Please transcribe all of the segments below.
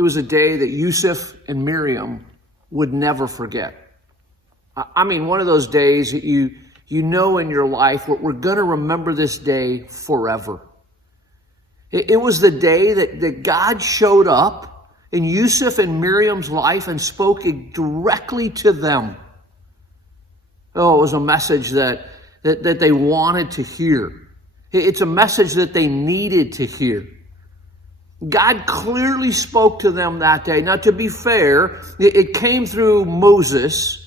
It was a day that Yusuf and Miriam would never forget. I mean, one of those days that you know in your life, we're going to remember this day forever. It was the day that God showed up in Yusuf and Miriam's life and spoke directly to them. Oh, it was a message that they wanted to hear. It's a message that they needed to hear. God clearly spoke to them that day. Now, to be fair, it came through Moses,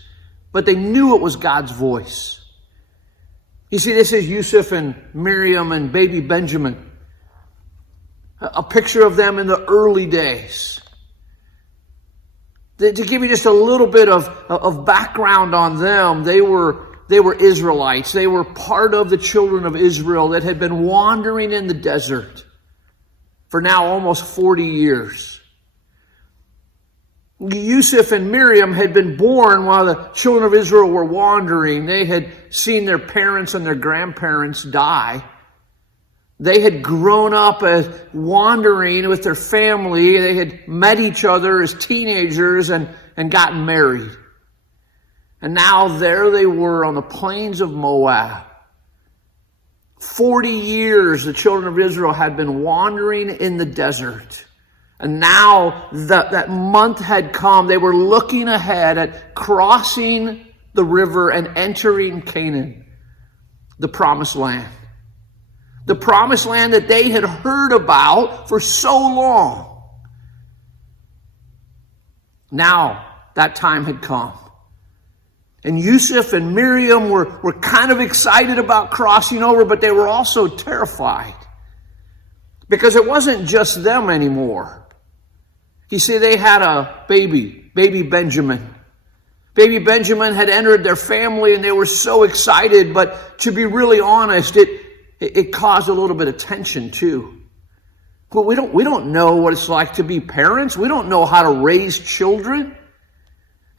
but they knew it was God's voice. You see, this is Yusuf and Miriam and baby Benjamin. A picture of them in the early days. To give you just a little bit of background on them, they were Israelites. They were part of the children of Israel that had been wandering in the desert for now almost 40 years. Yusuf and Miriam had been born while the children of Israel were wandering. They had seen their parents and their grandparents die. They had grown up as wandering with their family. They had met each other as teenagers and gotten married. And now there they were on the plains of Moab. 40 years the children of Israel had been wandering in the desert. And now that month had come. They were looking ahead at crossing the river and entering Canaan, the promised land. The promised land that they had heard about for so long. Now that time had come. And Yusuf and Miriam were kind of excited about crossing over, but they were also terrified. Because it wasn't just them anymore. You see, they had a baby Benjamin. Baby Benjamin had entered their family and they were so excited, but to be really honest, it caused a little bit of tension too. But we don't know what it's like to be parents. We don't know how to raise children.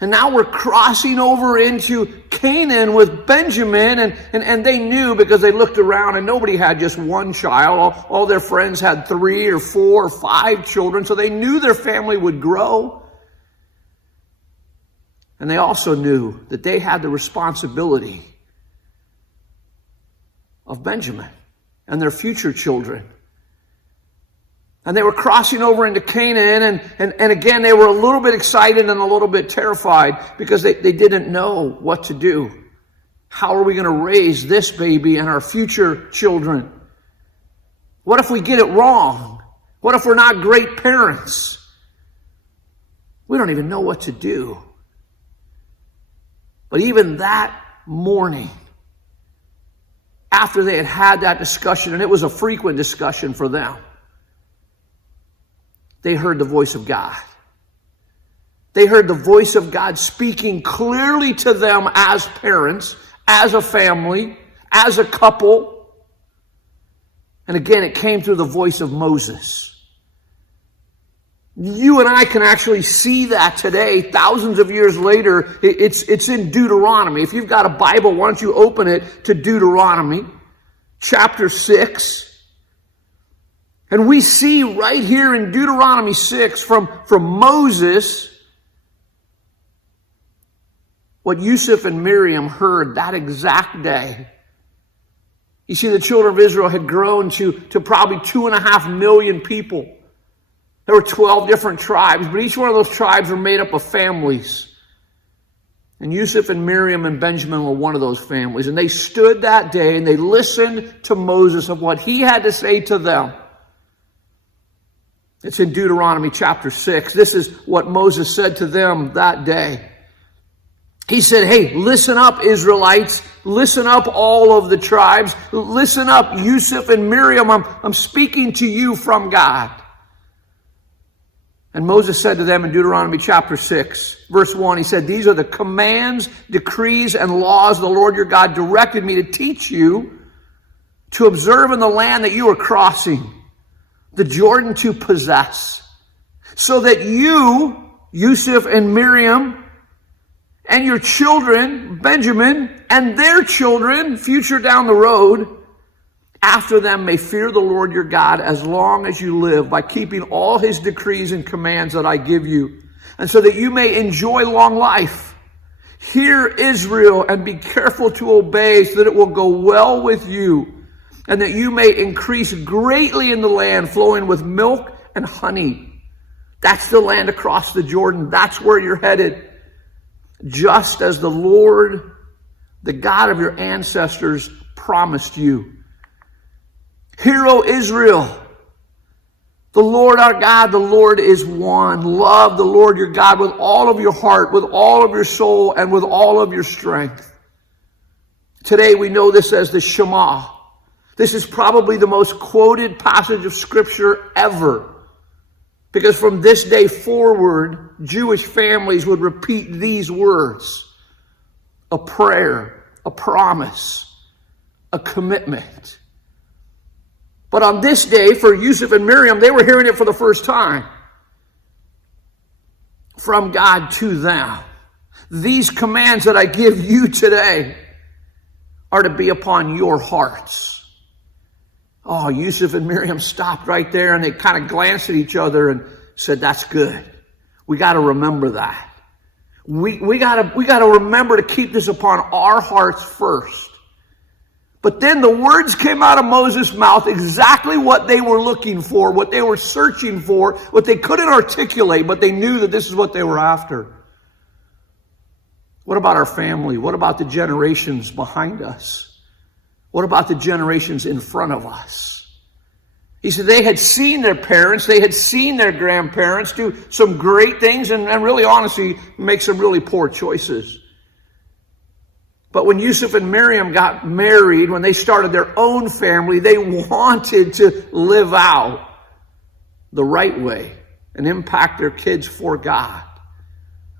And now we're crossing over into Canaan with Benjamin, and they knew because they looked around and nobody had just one child. All their friends had 3 or 4 or 5 children, so they knew their family would grow. And they also knew that they had the responsibility of Benjamin and their future children. And they were crossing over into Canaan, and again, they were a little bit excited and a little bit terrified because they didn't know what to do. How are we going to raise this baby and our future children? What if we get it wrong? What if we're not great parents? We don't even know what to do. But even that morning, after they had that discussion, and it was a frequent discussion for them, they heard the voice of God. They heard the voice of God speaking clearly to them as parents, as a family, as a couple. And again, it came through the voice of Moses. You and I can actually see that today, thousands of years later. It's in Deuteronomy. If you've got a Bible, why don't you open it to Deuteronomy, chapter 6. And we see right here in Deuteronomy 6 from Moses what Yusuf and Miriam heard that exact day. You see, the children of Israel had grown to probably 2.5 million people. There were 12 different tribes, but each one of those tribes were made up of families. And Yusuf and Miriam and Benjamin were one of those families. And they stood that day and they listened to Moses of what he had to say to them. It's in Deuteronomy chapter 6. This is what Moses said to them that day. He said, hey, listen up, Israelites. Listen up, all of the tribes. Listen up, Yusuf and Miriam. I'm speaking to you from God. And Moses said to them in Deuteronomy chapter 6, verse 1, he said, these are the commands, decrees, and laws the Lord your God directed me to teach you to observe in the land that you are crossing, the Jordan to possess, so that you, Yusuf and Miriam, and your children, Benjamin, and their children, future down the road, after them may fear the Lord your God as long as you live, by keeping all his decrees and commands that I give you, and so that you may enjoy long life. Hear, Israel, and be careful to obey, so that it will go well with you, and that you may increase greatly in the land flowing with milk and honey. That's the land across the Jordan. That's where you're headed. Just as the Lord, the God of your ancestors, promised you. Hear, O Israel, the Lord our God, the Lord is one. Love the Lord your God with all of your heart, with all of your soul, and with all of your strength. Today we know this as the Shema. This is probably the most quoted passage of Scripture ever, because from this day forward, Jewish families would repeat these words: a prayer, a promise, a commitment. But on this day, for Yusuf and Miriam, they were hearing it for the first time from God to them. These commands that I give you today are to be upon your hearts. Oh, Yusuf and Miriam stopped right there, and they kind of glanced at each other and said, that's good. We got to remember that. We got to remember to keep this upon our hearts first. But then the words came out of Moses' mouth, exactly what they were looking for, what they were searching for, what they couldn't articulate, but they knew that this is what they were after. What about our family? What about the generations behind us? What about the generations in front of us? He said they had seen their parents, they had seen their grandparents do some great things and really honestly make some really poor choices. But when Yusuf and Miriam got married, when they started their own family, they wanted to live out the right way and impact their kids for God.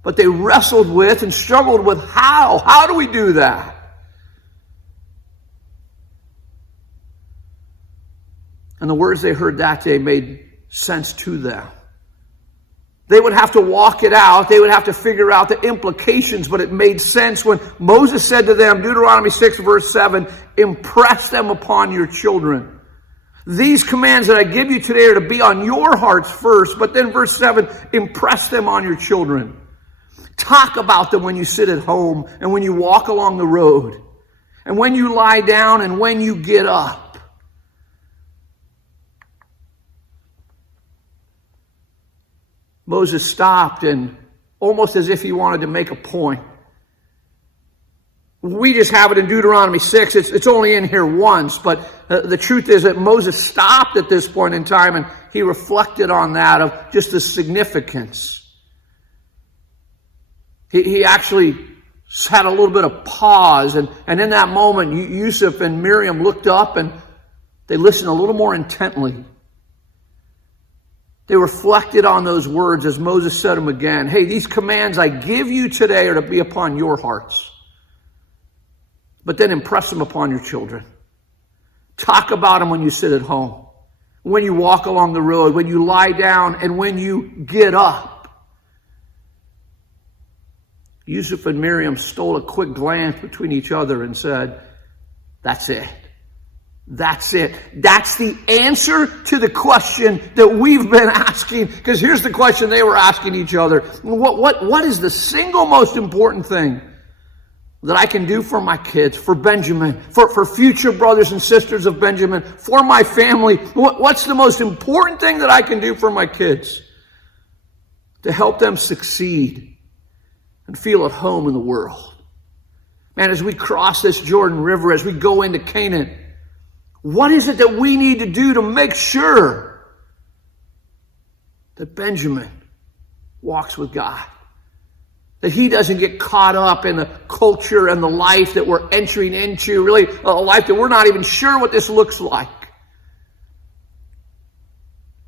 But they wrestled with and struggled with how. How do we do that? And the words they heard that day made sense to them. They would have to walk it out. They would have to figure out the implications, but it made sense when Moses said to them, Deuteronomy 6 verse 7, impress them upon your children. These commands that I give you today are to be on your hearts first, but then verse 7, impress them on your children. Talk about them when you sit at home and when you walk along the road and when you lie down and when you get up. Moses stopped and almost as if he wanted to make a point. We just have it in Deuteronomy 6. It's only in here once, but the truth is that Moses stopped at this point in time and he reflected on that of just the significance. He actually had a little bit of pause, and in that moment, Yusuf and Miriam looked up and they listened a little more intently. They reflected on those words as Moses said them again. Hey, these commands I give you today are to be upon your hearts. But then impress them upon your children. Talk about them when you sit at home, when you walk along the road, when you lie down, and when you get up. Yusuf and Miriam stole a quick glance between each other and said, that's it. That's it. That's the answer to the question that we've been asking. Because here's the question they were asking each other. What is the single most important thing that I can do for my kids, for Benjamin, for future brothers and sisters of Benjamin, for my family? What's the most important thing that I can do for my kids to help them succeed and feel at home in the world? Man, as we cross this Jordan River, as we go into Canaan, what is it that we need to do to make sure that Benjamin walks with God? That he doesn't get caught up in the culture and the life that we're entering into, really a life that we're not even sure what this looks like.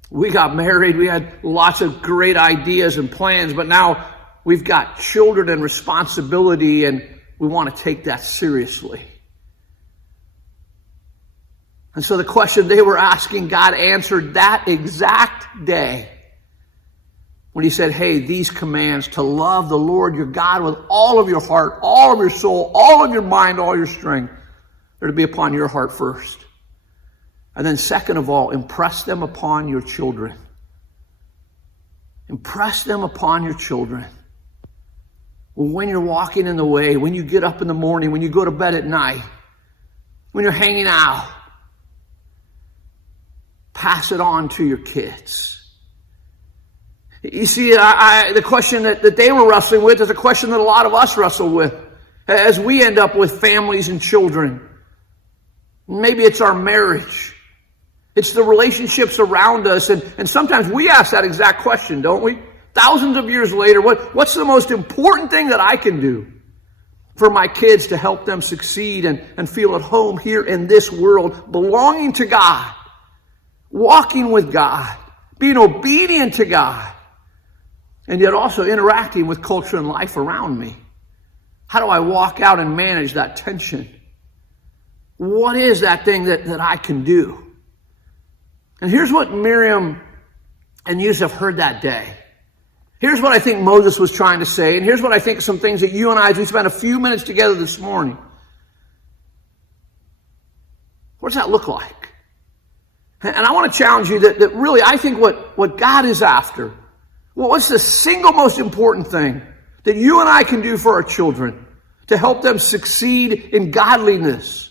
We got married, we had lots of great ideas and plans, but now we've got children and responsibility, and we want to take that seriously. And so the question they were asking, God answered that exact day when he said, hey, these commands to love the Lord your God with all of your heart, all of your soul, all of your mind, all your strength, they're to be upon your heart first. And then second of all, impress them upon your children. Impress them upon your children. When you're walking in the way, when you get up in the morning, when you go to bed at night, when you're hanging out, pass it on to your kids. You see, the question that they were wrestling with is a question that a lot of us wrestle with as we end up with families and children. Maybe it's our marriage. It's the relationships around us. And sometimes we ask that exact question, don't we? Thousands of years later, what's the most important thing that I can do for my kids to help them succeed and feel at home here in this world, belonging to God, walking with God, being obedient to God, and yet also interacting with culture and life around me? How do I walk out and manage that tension? What is that thing that I can do? And here's what Miriam and Yusuf heard that day. Here's what I think Moses was trying to say, and here's what I think some things that you and I, as we spent a few minutes together this morning. What does that look like? And I want to challenge you that really I think what God is after, what's the single most important thing that you and I can do for our children to help them succeed in godliness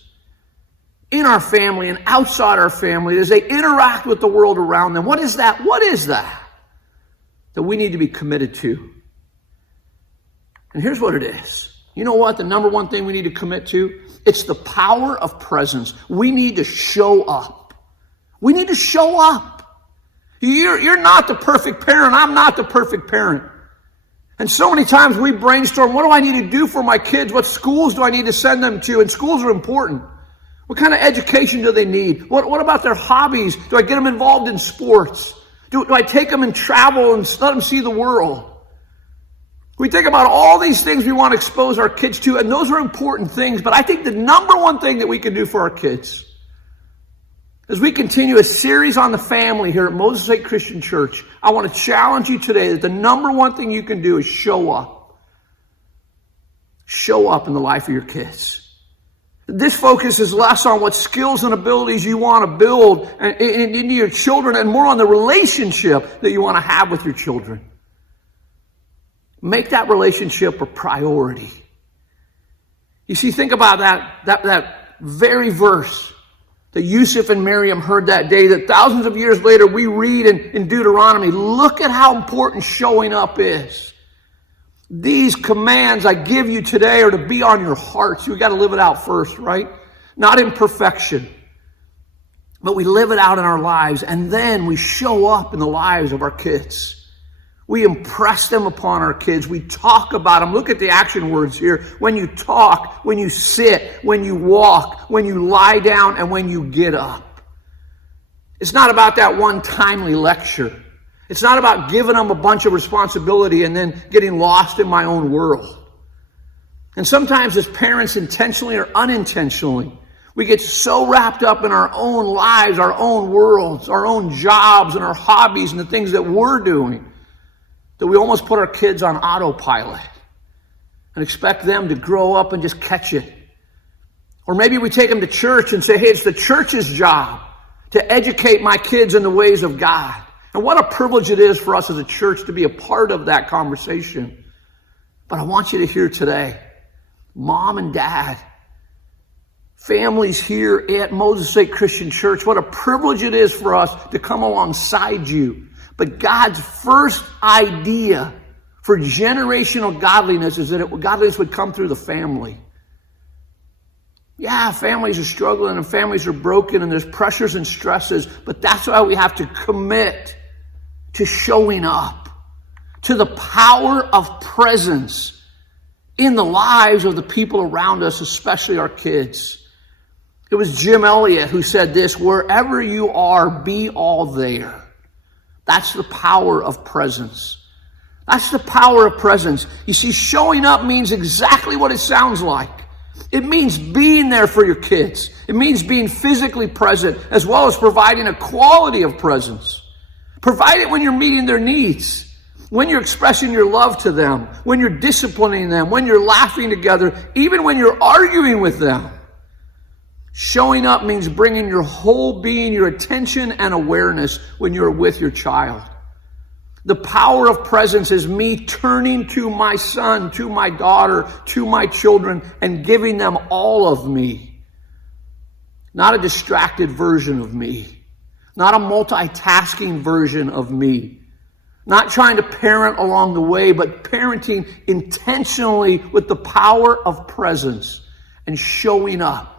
in our family and outside our family as they interact with the world around them? What is that? What is that we need to be committed to? And here's what it is. You know what? The number one thing we need to commit to, it's the power of presence. We need to show up. We need to show up. You're not the perfect parent. I'm not the perfect parent. And so many times we brainstorm, what do I need to do for my kids? What schools do I need to send them to? And schools are important. What kind of education do they need? What about their hobbies? Do I get them involved in sports? Do I take them and travel and let them see the world? We think about all these things we want to expose our kids to, and those are important things. But I think the number one thing that we can do for our kids, as we continue a series on the family here at Moses Lake Christian Church, I want to challenge you today that the number one thing you can do is show up. Show up in the life of your kids. This focus is less on what skills and abilities you want to build into your children and more on the relationship that you want to have with your children. Make that relationship a priority. You see, think about that very verse that Yusuf and Miriam heard that day, that thousands of years later we read in Deuteronomy. Look at how important showing up is. These commands I give you today are to be on your hearts. We've got to live it out first, right? Not in perfection, but we live it out in our lives, and then we show up in the lives of our kids. We impress them upon our kids. We talk about them. Look at the action words here. When you talk, when you sit, when you walk, when you lie down, and when you get up. It's not about that one timely lecture. It's not about giving them a bunch of responsibility and then getting lost in my own world. And sometimes as parents, intentionally or unintentionally, we get so wrapped up in our own lives, our own worlds, our own jobs, and our hobbies and the things that we're doing, that we almost put our kids on autopilot and expect them to grow up and just catch it. Or maybe we take them to church and say, hey, it's the church's job to educate my kids in the ways of God. And what a privilege it is for us as a church to be a part of that conversation. But I want you to hear today, mom and dad, families here at Moses Lake Christian Church, what a privilege it is for us to come alongside you. But God's first idea for generational godliness is that godliness would come through the family. Yeah, families are struggling and families are broken and there's pressures and stresses, but that's why we have to commit to showing up, to the power of presence in the lives of the people around us, especially our kids. It was Jim Elliot who said this, wherever you are, be all there. That's the power of presence. That's the power of presence. You see, showing up means exactly what it sounds like. It means being there for your kids. It means being physically present as well as providing a quality of presence. Provide it when you're meeting their needs, when you're expressing your love to them, when you're disciplining them, when you're laughing together, even when you're arguing with them. Showing up means bringing your whole being, your attention and awareness when you're with your child. The power of presence is me turning to my son, to my daughter, to my children, and giving them all of me. Not a distracted version of me. Not a multitasking version of me. Not trying to parent along the way, but parenting intentionally with the power of presence and showing up.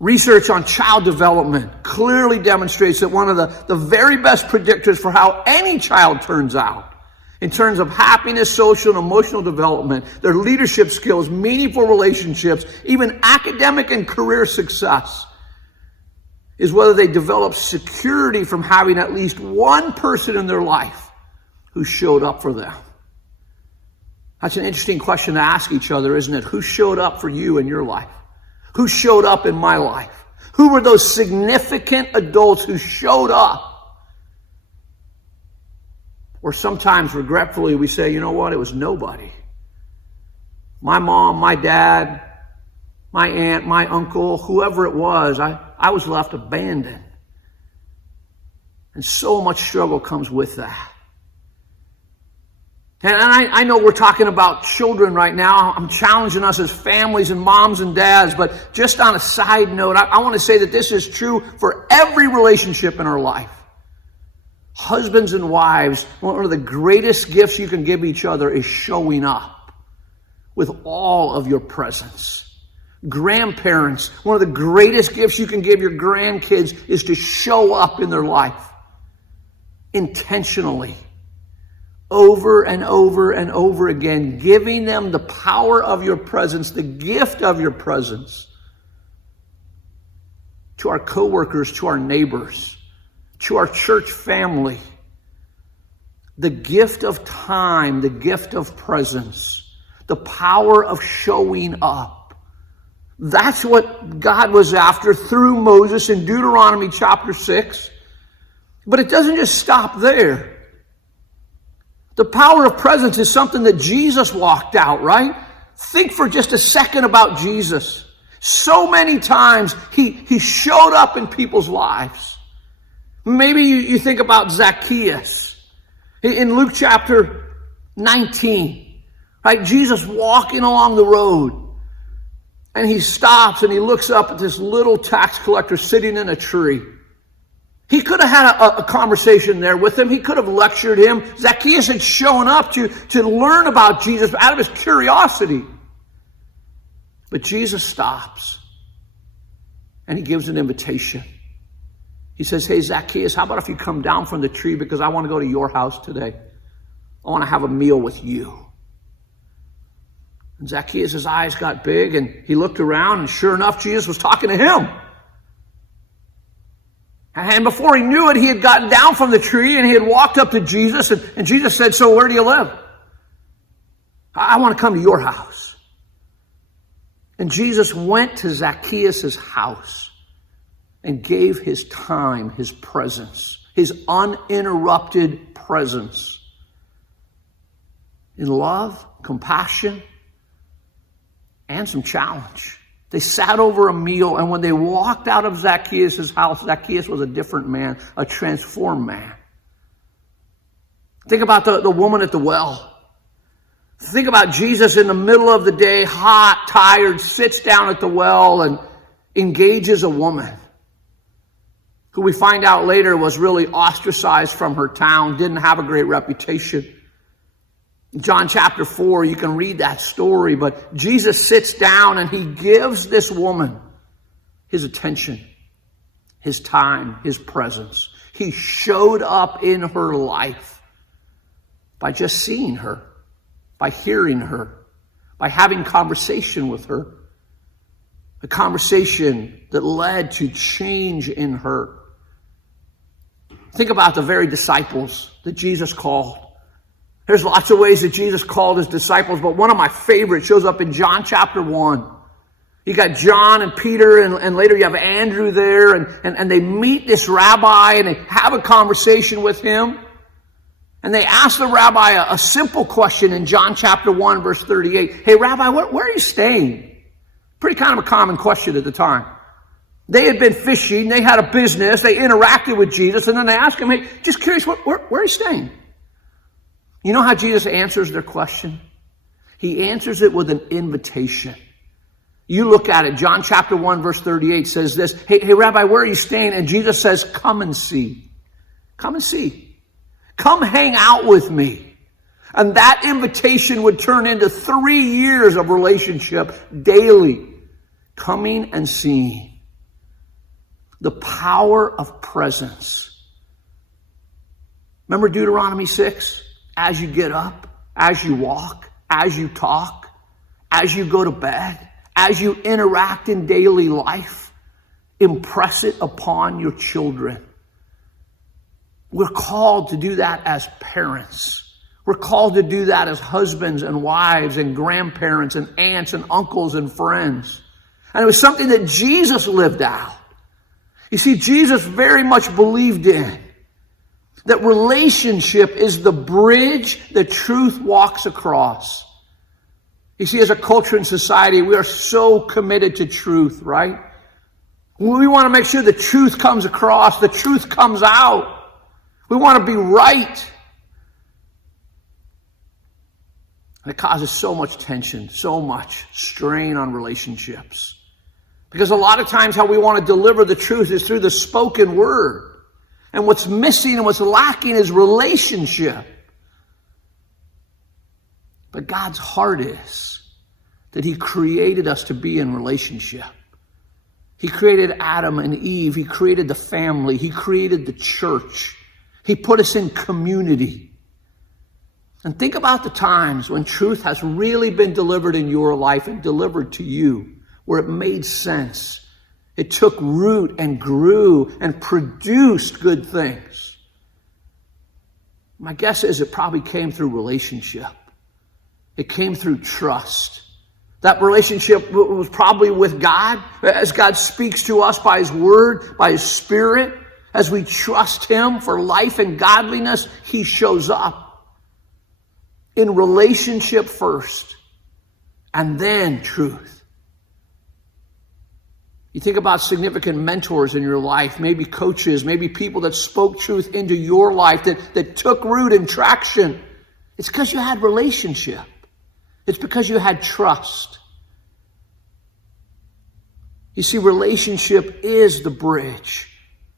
Research on child development clearly demonstrates that one of the very best predictors for how any child turns out in terms of happiness, social, and emotional development, their leadership skills, meaningful relationships, even academic and career success, is whether they develop security from having at least one person in their life who showed up for them. That's an interesting question to ask each other, isn't it? Who showed up for you in your life? Who showed up in my life? Who were those significant adults who showed up? Or sometimes, regretfully, we say, you know what? It was nobody. My mom, my dad, my aunt, my uncle, whoever it was, I was left abandoned. And so much struggle comes with that. And I know we're talking about children right now. I'm challenging us as families and moms and dads, but just on a side note, I want to say that this is true for every relationship in our life. Husbands and wives, one of the greatest gifts you can give each other is showing up with all of your presence. Grandparents, one of the greatest gifts you can give your grandkids is to show up in their life intentionally. Over and over and over again, giving them the power of your presence, the gift of your presence to our coworkers, to our neighbors, to our church family. The gift of time, the gift of presence, the power of showing up. That's what God was after through Moses in Deuteronomy chapter 6. But it doesn't just stop there. The power of presence is something that Jesus walked out, right? Think for just a second about Jesus. So many times he showed up in people's lives. Maybe you think about Zacchaeus. In Luke chapter 19, right? Jesus walking along the road. And he stops and he looks up at this little tax collector sitting in a tree. He could have had a conversation there with him. He could have lectured him. Zacchaeus had shown up to learn about Jesus out of his curiosity. But Jesus stops and he gives an invitation. He says, hey, Zacchaeus, how about if you come down from the tree because I want to go to your house today. I want to have a meal with you. And Zacchaeus' eyes got big and he looked around and sure enough, Jesus was talking to him. And before he knew it, he had gotten down from the tree and he had walked up to Jesus and Jesus said, so where do you live? I want to come to your house. And Jesus went to Zacchaeus' house and gave his time, his presence, his uninterrupted presence in love, compassion, and some challenge. They sat over a meal, and when they walked out of Zacchaeus' house, Zacchaeus was a different man, a transformed man. Think about the woman at the well. Think about Jesus in the middle of the day, hot, tired, sits down at the well and engages a woman who we find out later was really ostracized from her town, didn't have a great reputation. In John chapter 4, you can read that story, but Jesus sits down and he gives this woman his attention, his time, his presence. He showed up in her life by just seeing her, by hearing her, by having conversation with her, a conversation that led to change in her. Think about the very disciples that Jesus called. There's lots of ways that Jesus called his disciples, but one of my favorites shows up in John chapter 1. You got John and Peter, and later you have Andrew there, and they meet this rabbi, and they have a conversation with him. And they ask the rabbi a simple question in John chapter 1, verse 38. Hey, Rabbi, where are you staying? Pretty kind of a common question at the time. They had been fishing, they had a business, they interacted with Jesus, and then they asked him, hey, just curious, where are you staying? You know how Jesus answers their question? He answers it with an invitation. You look at it, John chapter 1, verse 38 says this, hey, Rabbi, where are you staying? And Jesus says, come and see. Come and see. Come hang out with me. And that invitation would turn into 3 years of relationship daily, coming and seeing. The power of presence. Remember Deuteronomy 6? As you get up, as you walk, as you talk, as you go to bed, as you interact in daily life, impress it upon your children. We're called to do that as parents. We're called to do that as husbands and wives and grandparents and aunts and uncles and friends. And it was something that Jesus lived out. You see, Jesus very much believed in that relationship is the bridge that truth walks across. You see, as a culture and society, we are so committed to truth, right? We want to make sure the truth comes across, the truth comes out. We want to be right. And it causes so much tension, so much strain on relationships. Because a lot of times how we want to deliver the truth is through the spoken word. And what's missing and what's lacking is relationship. But God's heart is that He created us to be in relationship. He created Adam and Eve. He created the family. He created the church. He put us in community. And think about the times when truth has really been delivered in your life and delivered to you, where it made sense. It took root and grew and produced good things. My guess is it probably came through relationship. It came through trust. That relationship was probably with God, as God speaks to us by His Word, by His Spirit. As we trust Him for life and godliness, He shows up. In relationship first, and then truth. You think about significant mentors in your life, maybe coaches, maybe people that spoke truth into your life, that took root and traction. It's because you had relationship. It's because you had trust. You see, relationship is the bridge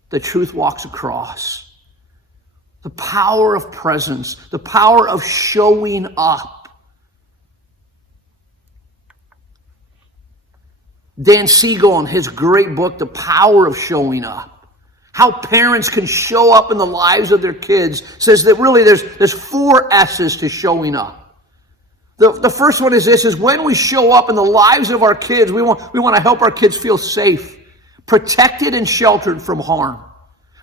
that truth walks across. The power of presence, the power of showing up. Dan Siegel, in his great book, The Power of Showing Up, how parents can show up in the lives of their kids, says that really there's 4 S's to showing up. The first one is this, is when we show up in the lives of our kids, we want to help our kids feel safe, protected and sheltered from harm.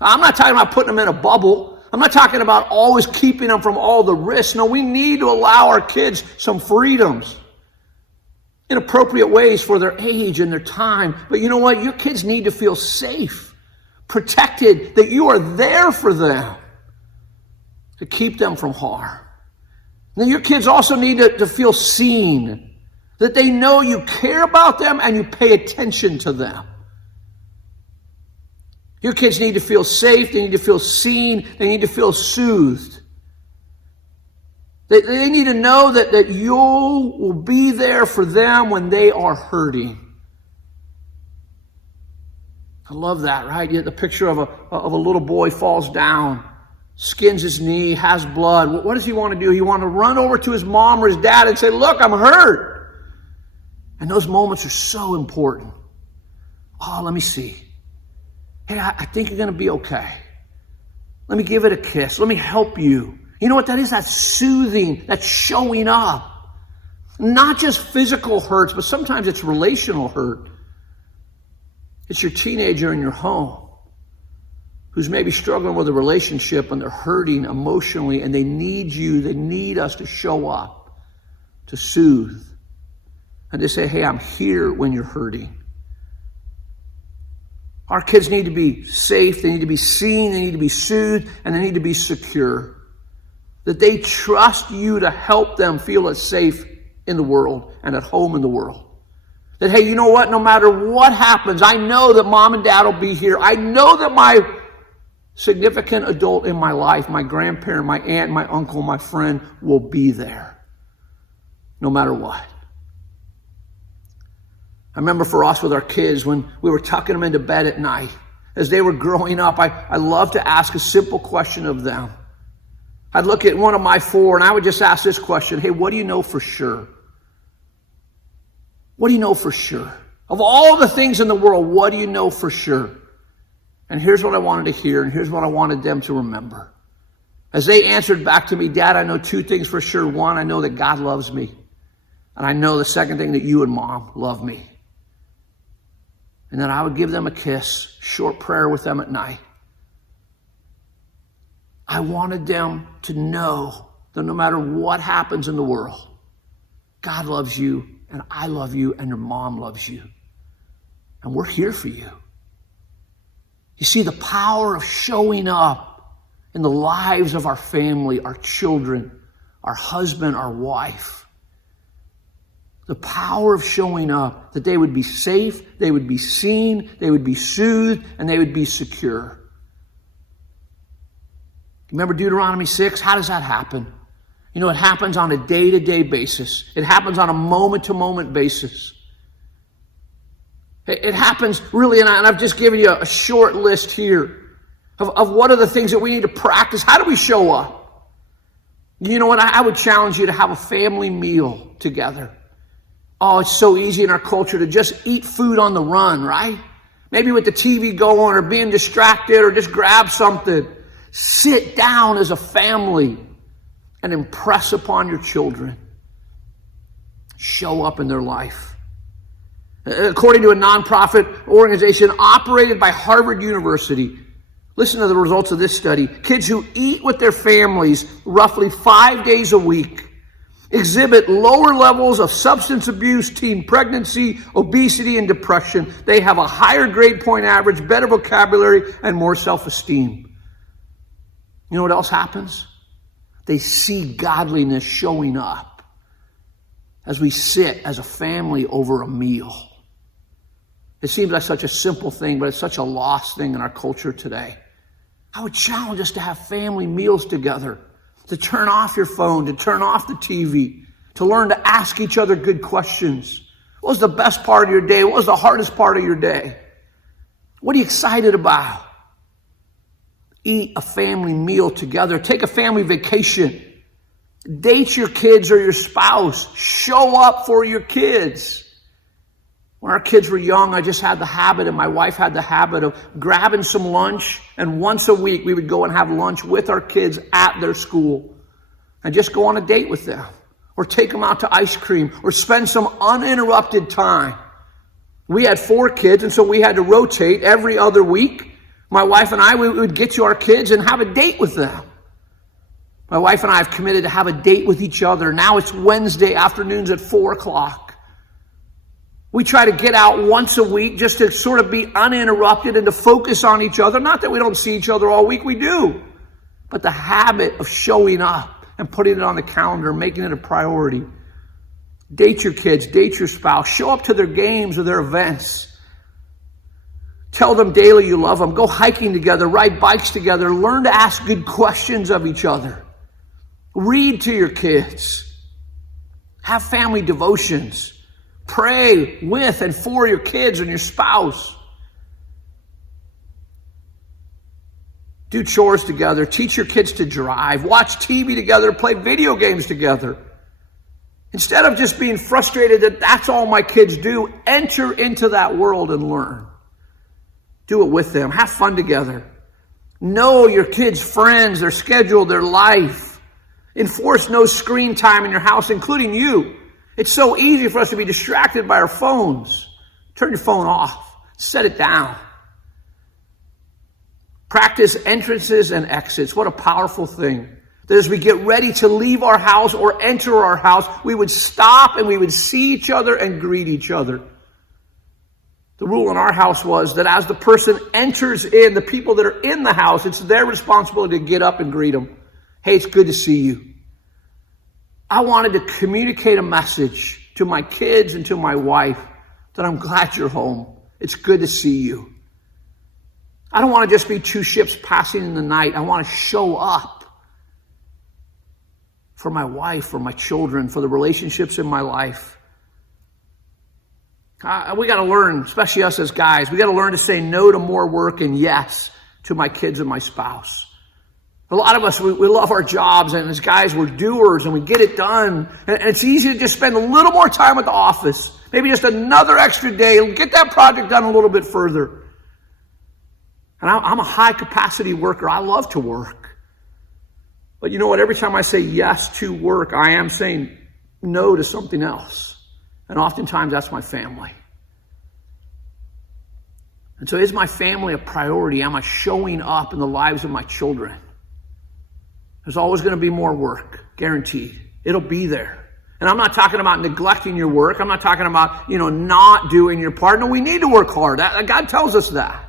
I'm not talking about putting them in a bubble. I'm not talking about always keeping them from all the risks. No, we need to allow our kids some freedoms in appropriate ways for their age and their time. But you know what? Your kids need to feel safe, protected, that you are there for them to keep them from harm. And then your kids also need to feel seen, that they know you care about them and you pay attention to them. Your kids need to feel safe, they need to feel seen, they need to feel soothed. They need to know that you will be there for them when they are hurting. I love that, right? You get the picture of a little boy falls down, skins his knee, has blood. What does he want to do? He wants to run over to his mom or his dad and say, look, I'm hurt. And those moments are so important. Oh, let me see. Hey, I think you're going to be okay. Let me give it a kiss. Let me help you. You know what that is? That's soothing. That's showing up. Not just physical hurts, but sometimes it's relational hurt. It's your teenager in your home who's maybe struggling with a relationship and they're hurting emotionally and they need you. They need us to show up, to soothe, and to say, hey, I'm here when you're hurting. Our kids need to be safe, they need to be seen, they need to be soothed, and they need to be secure. That they trust you to help them feel as safe in the world and at home in the world. That, hey, you know what? No matter what happens, I know that mom and dad will be here. I know that my significant adult in my life, my grandparent, my aunt, my uncle, my friend will be there. No matter what. I remember for us with our kids, when we were tucking them into bed at night, as they were growing up, I loved to ask a simple question of them. I'd look at one of my 4 and I would just ask this question, hey, what do you know for sure? What do you know for sure? Of all the things in the world, what do you know for sure? And here's what I wanted to hear, and here's what I wanted them to remember. As they answered back to me, Dad, I know 2 things for sure. One, I know that God loves me. And I know the second thing, that you and Mom love me. And then I would give them a kiss, short prayer with them at night. I wanted them to know that no matter what happens in the world, God loves you, and I love you, and your mom loves you. And we're here for you. You see, the power of showing up in the lives of our family, our children, our husband, our wife. The power of showing up, that they would be safe, they would be seen, they would be soothed, and they would be secure. Remember Deuteronomy 6? How does that happen? You know, it happens on a day-to-day basis. It happens on a moment-to-moment basis. It happens really, and I've just given you a short list here of what are the things that we need to practice. How do we show up? You know what? I would challenge you to have a family meal together. Oh, it's so easy in our culture to just eat food on the run, right? Maybe with the TV going or being distracted or just grab something. Sit down as a family and impress upon your children. Show up in their life. According to a nonprofit organization operated by Harvard University, listen to the results of this study. Kids who eat with their families roughly 5 days a week exhibit lower levels of substance abuse, teen pregnancy, obesity, and depression. They have a higher grade point average, better vocabulary, and more self-esteem. You know what else happens? They see godliness showing up as we sit as a family over a meal. It seems like such a simple thing, but it's such a lost thing in our culture today. I would challenge us to have family meals together, to turn off your phone, to turn off the TV, to learn to ask each other good questions. What was the best part of your day? What was the hardest part of your day? What are you excited about? Eat a family meal together. Take a family vacation. Date your kids or your spouse. Show up for your kids. When our kids were young, I just had the habit, and my wife had the habit of grabbing some lunch, and once a week we would go and have lunch with our kids at their school and just go on a date with them or take them out to ice cream or spend some uninterrupted time. We had 4 kids, and so we had to rotate every other week. My wife and I, we would get to our kids and have a date with them. My wife and I have committed to have a date with each other. Now it's Wednesday afternoons at 4 o'clock. We try to get out once a week just to sort of be uninterrupted and to focus on each other. Not that we don't see each other all week, we do. But the habit of showing up and putting it on the calendar, making it a priority. Date your kids, date your spouse, show up to their games or their events. Tell them daily you love them. Go hiking together, ride bikes together, learn to ask good questions of each other. Read to your kids. Have family devotions. Pray with and for your kids and your spouse. Do chores together. Teach your kids to drive. Watch TV together. Play video games together. Instead of just being frustrated that that's all my kids do, enter into that world and learn. Do it with them. Have fun together. Know your kids' friends, their schedule, their life. Enforce no screen time in your house, including you. It's so easy for us to be distracted by our phones. Turn your phone off. Set it down. Practice entrances and exits. What a powerful thing. That as we get ready to leave our house or enter our house, we would stop and we would see each other and greet each other. The rule in our house was that as the person enters in, the people that are in the house, it's their responsibility to get up and greet them. Hey, it's good to see you. I wanted to communicate a message to my kids and to my wife that I'm glad you're home. It's good to see you. I don't want to just be two ships passing in the night. I want to show up for my wife, for my children, for the relationships in my life. We got to learn, especially us as guys, we got to learn to say no to more work and yes to my kids and my spouse. A lot of us, we love our jobs, and as guys, we're doers, and we get it done. And it's easy to just spend a little more time at the office, maybe just another extra day, get that project done a little bit further. And I'm a high-capacity worker. I love to work. But you know what? Every time I say yes to work, I am saying no to something else. And oftentimes, that's my family. And so is my family a priority? Am I showing up in the lives of my children? There's always going to be more work, guaranteed. It'll be there. And I'm not talking about neglecting your work. I'm not talking about, not doing your part. No, we need to work hard. God tells us that.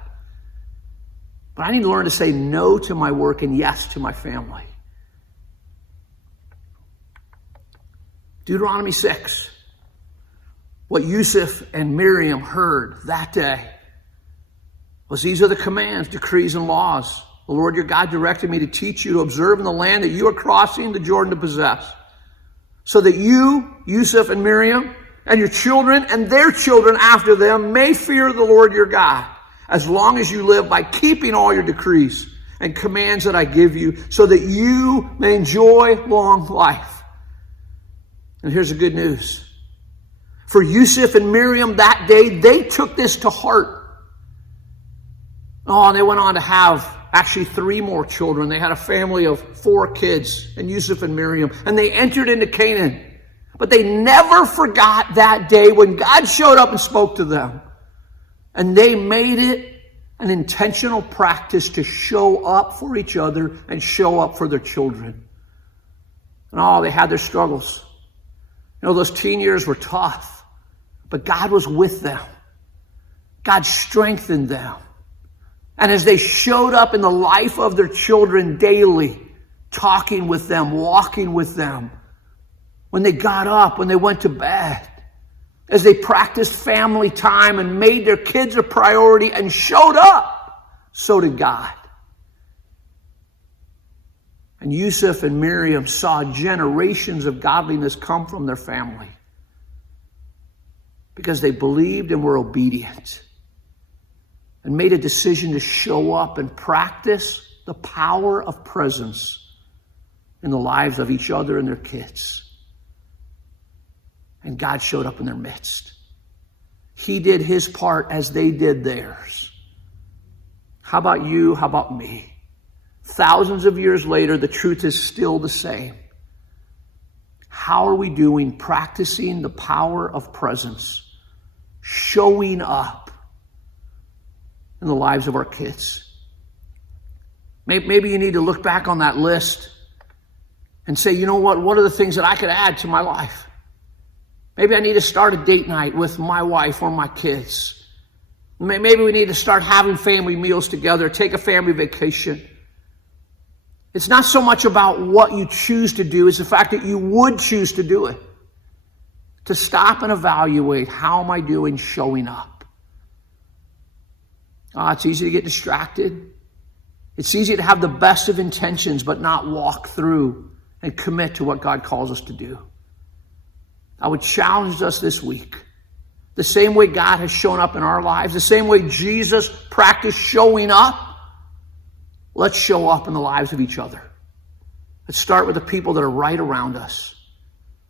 But I need to learn to say no to my work and yes to my family. Deuteronomy 6. What Yusuf and Miriam heard that day was, these are the commands, decrees, and laws the Lord your God directed me to teach you to observe in the land that you are crossing the Jordan to possess, so that you, Yusuf and Miriam, and your children and their children after them may fear the Lord your God, as long as you live, by keeping all your decrees and commands that I give you, so that you may enjoy long life. And here's the good news. For Yusuf and Miriam that day, they took this to heart. Oh, and they went on to have actually 3 more children. They had a family of 4 kids, and Yusuf and Miriam, and they entered into Canaan. But they never forgot that day when God showed up and spoke to them. And they made it an intentional practice to show up for each other and show up for their children. And they had their struggles. Those teen years were tough, but God was with them. God strengthened them. And as they showed up in the life of their children daily, talking with them, walking with them, when they got up, when they went to bed, as they practiced family time and made their kids a priority and showed up, so did God. And Yusuf and Miriam saw generations of godliness come from their family because they believed and were obedient and made a decision to show up and practice the power of presence in the lives of each other and their kids. And God showed up in their midst. He did his part as they did theirs. How about you? How about me? Thousands of years later, the truth is still the same. How are we doing practicing the power of presence, showing up in the lives of our kids? Maybe you need to look back on that list and say, you know what are the things that I could add to my life? Maybe I need to start a date night with my wife or my kids. Maybe we need to start having family meals together, take a family vacation. It's not so much about what you choose to do, it's the fact that you would choose to do it. To stop and evaluate, how am I doing showing up? It's easy to get distracted. It's easy to have the best of intentions but not walk through and commit to what God calls us to do. I would challenge us this week. The same way God has shown up in our lives, the same way Jesus practiced showing up, let's show up in the lives of each other. Let's start with the people that are right around us.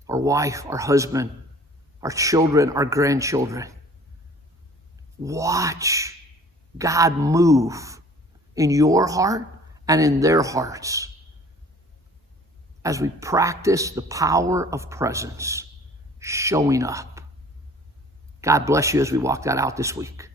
Our wife, our husband, our children, our grandchildren. Watch God move in your heart and in their hearts as we practice the power of presence, showing up. God bless you as we walk that out this week.